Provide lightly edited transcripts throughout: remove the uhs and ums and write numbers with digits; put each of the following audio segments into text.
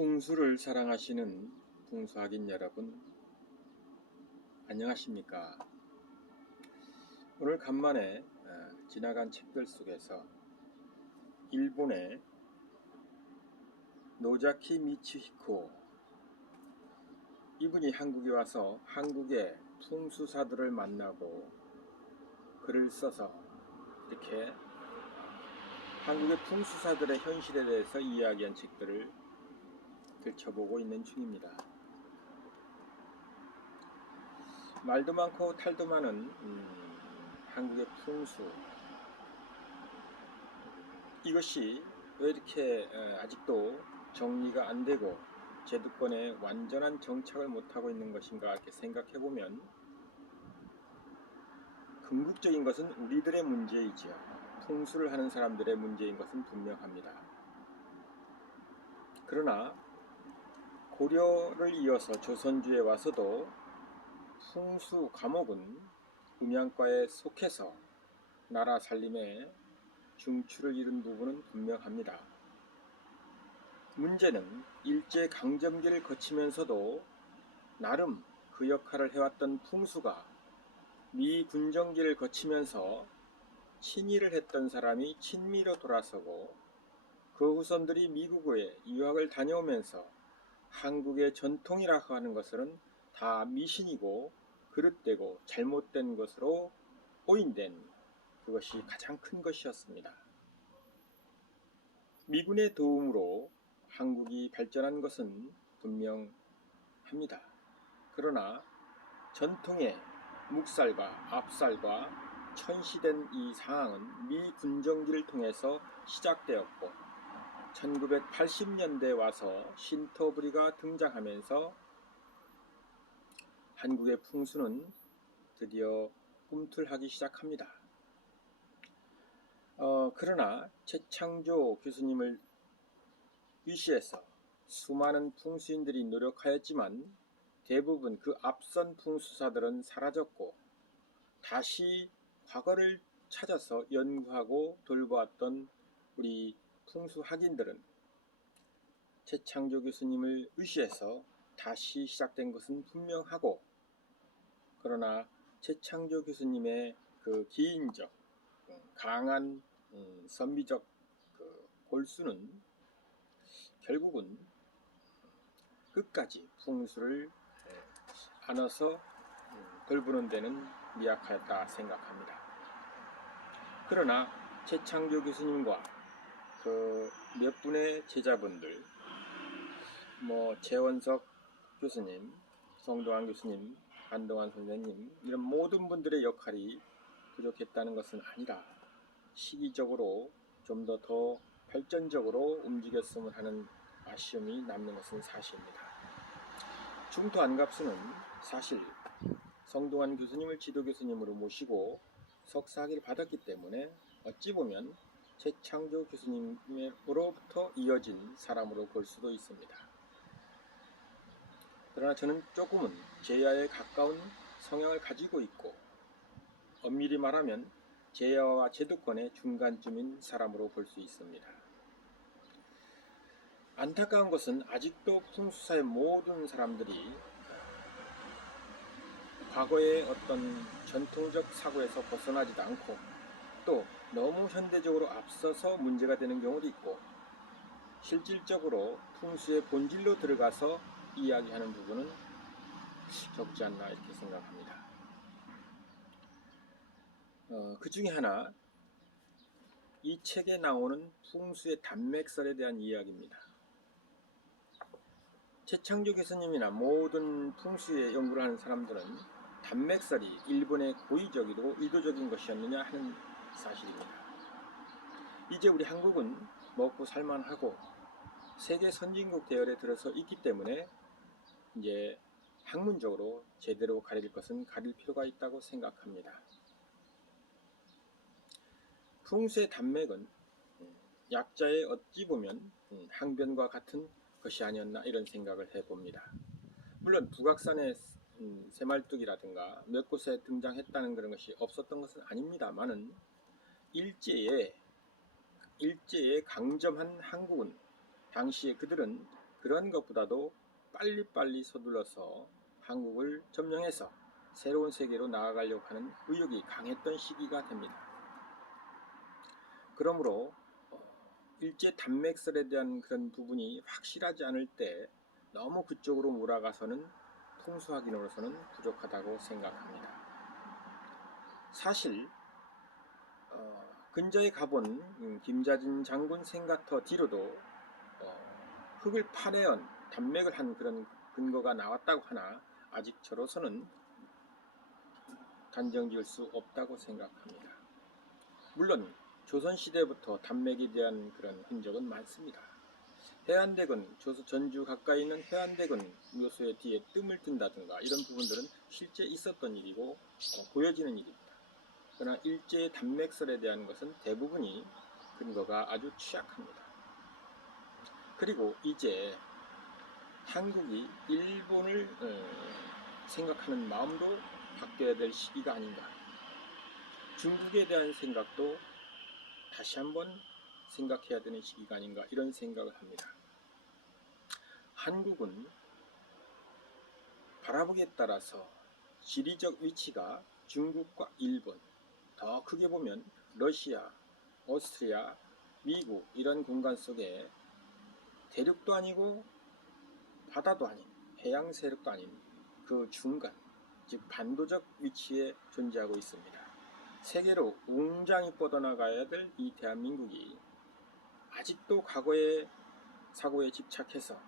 풍수를 사랑하시는 풍수학인 여러분, 안녕하십니까? 오늘 간만에 지나간 책들 속에서 일본의 노자키 미치히코, 이분이 한국에 와서 한국의 풍수사들을 만나고 글을 써서 이렇게 한국의 풍수사들의 현실에 대해서 이야기한 책들을 들춰보고 있는 중입니다. 말도 많고 탈도 많은 한국의 풍수, 이것이 왜 이렇게 아직도 정리가 안 되고 제도권에 완전한 정착을 못하고 있는 것인가 이렇게 생각해 보면 궁극적인 것은 우리들의 문제이지요. 풍수를 하는 사람들의 문제인 것은 분명합니다. 그러나 고려를 이어서 조선주에 와서도 풍수 과목은 음양과에 속해서 나라 살림에 중추를 이룬 부분은 분명합니다. 문제는 일제강점기를 거치면서도 나름 그 역할을 해왔던 풍수가 미군정기를 거치면서 친일을 했던 사람이 친미로 돌아서고 그 후손들이 미국에 유학을 다녀오면서 한국의 전통이라고 하는 것은 다 미신이고 그릇되고 잘못된 것으로 오인된 그것이 가장 큰 것이었습니다. 미군의 도움으로 한국이 발전한 것은 분명합니다. 그러나 전통의 묵살과 압살과 천시된 이 상황은 미군정기를 통해서 시작되었고 1980년대에 와서 신토부리가 등장하면서 한국의 풍수는 드디어 꿈틀하기 시작합니다. 그러나 최창조 교수님을 위시해서 수많은 풍수인들이 노력하였지만 대부분 그 앞선 풍수사들은 사라졌고 다시 과거를 찾아서 연구하고 돌보았던 우리 풍수학인들은 최창조 교수님을 의시해서 다시 시작된 것은 분명하고, 그러나 최창조 교수님의 그 기인적 강한 선비적 그 골수는 결국은 끝까지 풍수를 안아서 돌보는 데는 미약하였다 생각합니다. 그러나 최창조 교수님과 그 몇 분의 제자분들, 재원석 교수님, 성동환 교수님, 한동환 선생님, 이런 모든 분들의 역할이 부족했다는 것은 아니라 시기적으로 좀 더 발전적으로 움직였으면 하는 아쉬움이 남는 것은 사실입니다. 중도 안갑수는 사실 성동환 교수님을 지도 교수님으로 모시고 석사학위를 받았기 때문에 어찌 보면 최창조 교수님으로부터 이어진 사람으로 볼 수도 있습니다. 그러나 저는 조금은 제야에 가까운 성향을 가지고 있고, 엄밀히 말하면 제야와 제도권의 중간쯤인 사람으로 볼 수 있습니다. 안타까운 것은 아직도 풍수사의 모든 사람들이 과거의 어떤 전통적 사고에서 벗어나지도 않고 또 너무 현대적으로 앞서서 문제가 되는 경우도 있고, 실질적으로 풍수의 본질로 들어가서 이야기하는 부분은 적지 않나 이렇게 생각합니다. 그 중에 하나, 이 책에 나오는 풍수의 단맥설에 대한 이야기입니다. 최창조 교수님이나 모든 풍수의 연구를 하는 사람들은 단맥설이 일본의 고의적이고 의도적인 것이었느냐 하는 사실입니다. 이제 우리 한국은 먹고 살만하고 세계 선진국 대열에 들어서 있기 때문에 이제 학문적으로 제대로 가릴 것은 가릴 필요가 있다고 생각합니다. 풍수의 단맥은 약자의 어찌 보면 항변과 같은 것이 아니었나 이런 생각을 해봅니다. 물론 북악산의 새말뚝이라든가 몇 곳에 등장했다는 그런 것이 없었던 것은 아닙니다만은 일제에 강점한 한국은 당시에 그들은 그런 것보다도 빨리빨리 서둘러서 한국을 점령해서 새로운 세계로 나아가려고 하는 의욕이 강했던 시기가 됩니다. 그러므로 일제 단맥설에 대한 그런 부분이 확실하지 않을 때 너무 그쪽으로 몰아가서는 통수 확인으로서는 부족하다고 생각합니다. 사실 근자에 가본 김자진 장군 생가터 뒤로도 흙을 파내은 단맥을 한 그런 근거가 나왔다고 하나 아직 저로서는 단정지을 수 없다고 생각합니다. 물론 조선시대부터 단맥에 대한 그런 흔적은 많습니다. 해안대군, 전주 가까이 있는 해안대군 묘소의 뒤에 뜸을 뜬다든가 이런 부분들은 실제 있었던 일이고 보여지는 일입니다. 그러나 일제의 단맥설에 대한 것은 대부분이 근거가 아주 취약합니다. 그리고 이제 한국이 일본을 생각하는 마음도 바뀌어야 될 시기가 아닌가. 중국에 대한 생각도 다시 한번 생각해야 되는 시기가 아닌가 이런 생각을 합니다. 한국은 바라보기에 따라서 지리적 위치가 중국과 일본, 더 크게 보면 러시아, 오스트리아, 미국 이런 공간 속에 대륙도 아니고 바다도 아닌 해양 세력도 아닌 그 중간, 즉 반도적 위치에 존재하고 있습니다. 세계로 웅장히 뻗어나가야 될 이 대한민국이 아직도 과거의 사고에 집착해서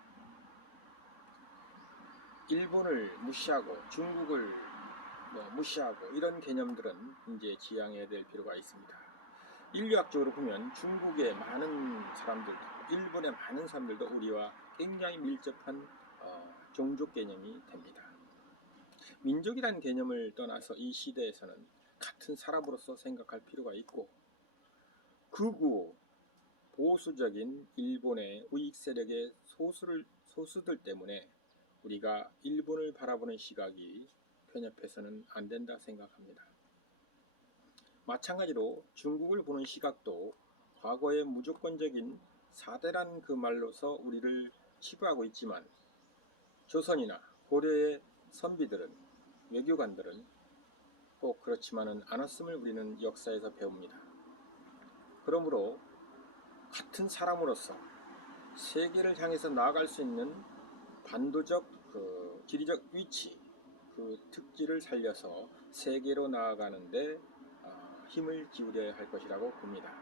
일본을 무시하고 중국을 무시하고 이런 개념들은 이제 지양해야 될 필요가 있습니다. 인류학적으로 보면 중국의 많은 사람들도 일본의 많은 사람들도 우리와 굉장히 밀접한 종족 개념이 됩니다. 민족이라는 개념을 떠나서 이 시대에서는 같은 사람으로서 생각할 필요가 있고 극우 보수적인 일본의 우익 세력의 소수들 때문에 우리가 일본을 바라보는 시각이 편협해서는 안 된다 생각합니다. 마찬가지로 중국을 보는 시각도 과거의 무조건적인 사대란 그 말로서 우리를 치부하고 있지만 조선이나 고려의 선비들은 외교관들은 꼭 그렇지만은 않았음을 우리는 역사에서 배웁니다. 그러므로 같은 사람으로서 세계를 향해서 나아갈 수 있는 반도적 지리적 위치 그 특질을 살려서 세계로 나아가는데 힘을 기울여야 할 것이라고 봅니다.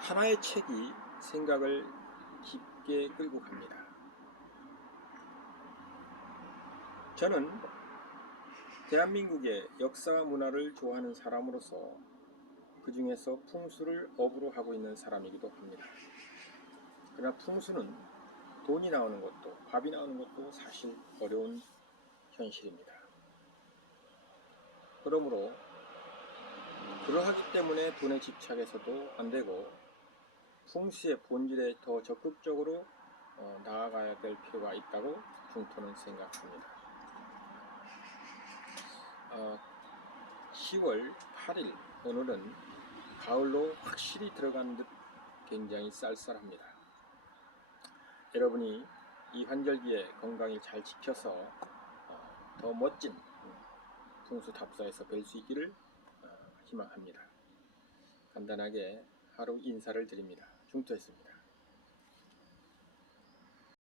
하나의 책이 생각을 깊게 끌고 갑니다. 저는 대한민국의 역사와 문화를 좋아하는 사람으로서 그 중에서 풍수를 업으로 하고 있는 사람이기도 합니다. 그러나 풍수는 돈이 나오는 것도 밥이 나오는 것도 사실 어려운 현실입니다. 그러므로 그러하기 때문에 돈에 집착해서도 안 되고 풍수의 본질에 더 적극적으로 나아가야 될 필요가 있다고 중토는 생각합니다. 10월 8일 오늘은 가을로 확실히 들어간 듯 굉장히 쌀쌀합니다. 여러분이 이 환절기에 건강히 잘 지켜서 더 멋진 풍수답사에서 뵐 수 있기를 희망합니다. 간단하게 하루 인사를 드립니다. 중토였습니다.